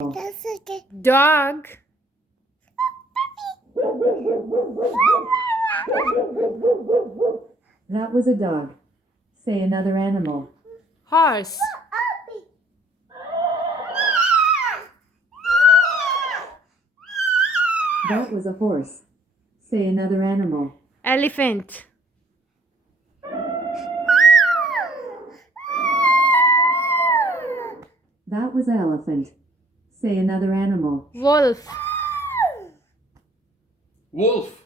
That's okay. Dog. That was a dog. Say another animal. Horse. That was a horse. Say another animal. Elephant. That was an elephant. Say another animal. Wolf. Wolf.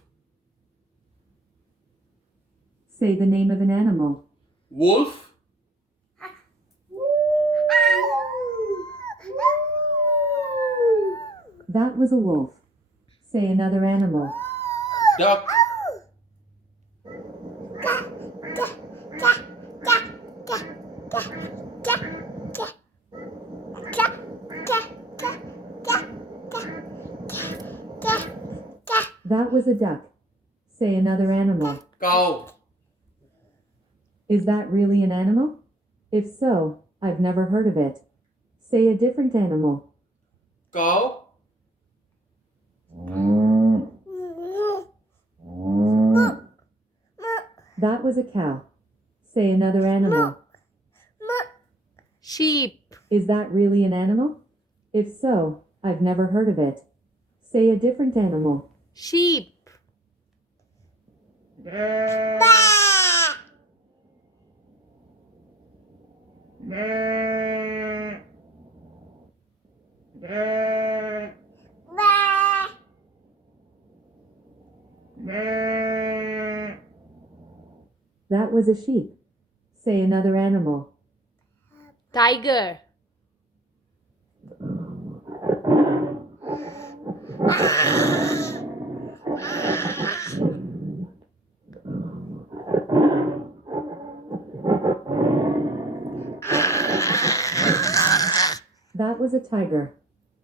Say the name of an animal. Wolf. That was a wolf. Say another animal. Duck. That was a duck. Say another animal. Cow. Is that really an animal? If so, I've never heard of it. Say a different animal. Cow. That was a cow. Say another animal. Sheep. Is that really an animal? If so, I've never heard of it. Say a different animal. Sheep. That was a sheep. Say another animal. Tiger. That was a tiger.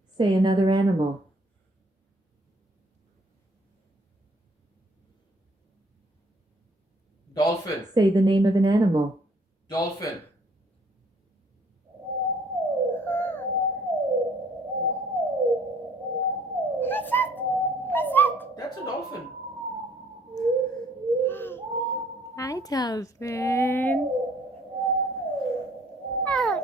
Say another animal. Dolphin. Say the name of an animal. Dolphin. That's a dolphin. Hi, dolphin. Oh,